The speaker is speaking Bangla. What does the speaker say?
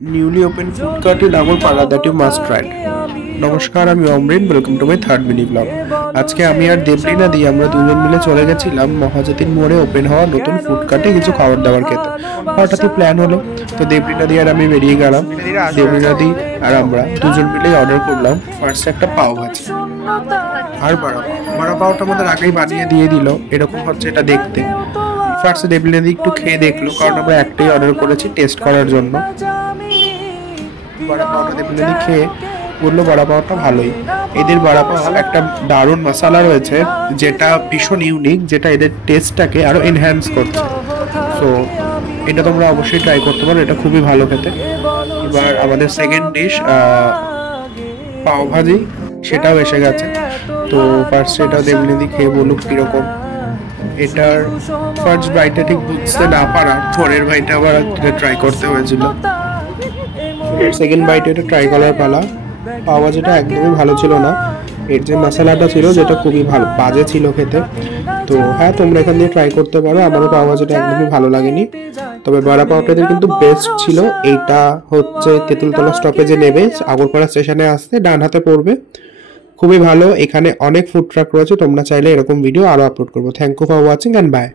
newly opened food cart in Agorpala that you must try. নমস্কার, আমি Amreen. Welcome to my third mini blog. আজকে আমি আর দেবলিনা দিয়ে আমরা দুজন মিলে চলে গেছিলাম মহাজাতির মোড়ে ওপেন হওয়া নতুন ফুড কার্টে কিছু খাবার দাবার খেতে। হঠাৎই প্ল্যান হলো, তো দেবলিনা দিয়ে আর আমি বেরিয়ে গেলাম। দেবলিনা দি আর আমরা দুজন মিলে অর্ডার করলাম ফার্স্ট একটা পাও ভাজি আর বড়া পাওটা আমাদের আগেই বানিয়ে দিয়ে দিল। এরকম হচ্ছে এটা দেখতে। ফার্স্টে দেবলিনা দি একটু খেয়ে দেখলো, কারণ আমরা একটাই অর্ডার করেছি টেস্ট করার জন্য। বড়া পাওটা দেবলিনা দি খেয়ে বললো বড়া পাওয়াটা ভালোই। এদের বড়া পাওয়া একটা দারুণ মশলা রয়েছে যেটা ভীষণ ইউনিক, যেটা এদের টেস্টটাকে আরো এনহ্যান্স করছে। সো এটা তোমরা অবশ্যই ট্রাই করতে পারো, এটা খুবই ভালো খেতে। এবার আমাদের সেকেন্ড ডিশ পাও ভাজি, সেটাও এসে গেছে। তো ফার্স্ট এটা দেবলিনা খেয়ে বলুক কিরকম। এটার ফার্স্ট বাইটে ঠিক বুঝতে না পারা, পরের বাইটে আবার ট্রাই করতে হয়েছিল। সেকেন্ড বাইটে এটা ট্রাই করার পালা। পাও ভাজিটা একদমই ভালো ছিল না, এর যে মশলাটা ছিল যেটা খুবই ভালো বাজে ছিল খেতে। তো হ্যাঁ, তোমরা এখান দিয়ে ট্রাই করতে পারো। আমারও পাও ভাজিটা একদমই ভালো লাগেনি, তবে বড়া পাওটাদের কিন্তু বেস্ট ছিল। এইটা হচ্ছে তেঁতুলতলা স্টপেজে নেবে, আগরপাড়া স্টেশনে আসতে ডান হাতে পড়বে। খুবই ভালো। এখানে অনেক ফুড ট্রাক রয়েছে, তোমরা চাইলে এরকম ভিডিও আরও আপলোড করবো। Thank you for watching and by.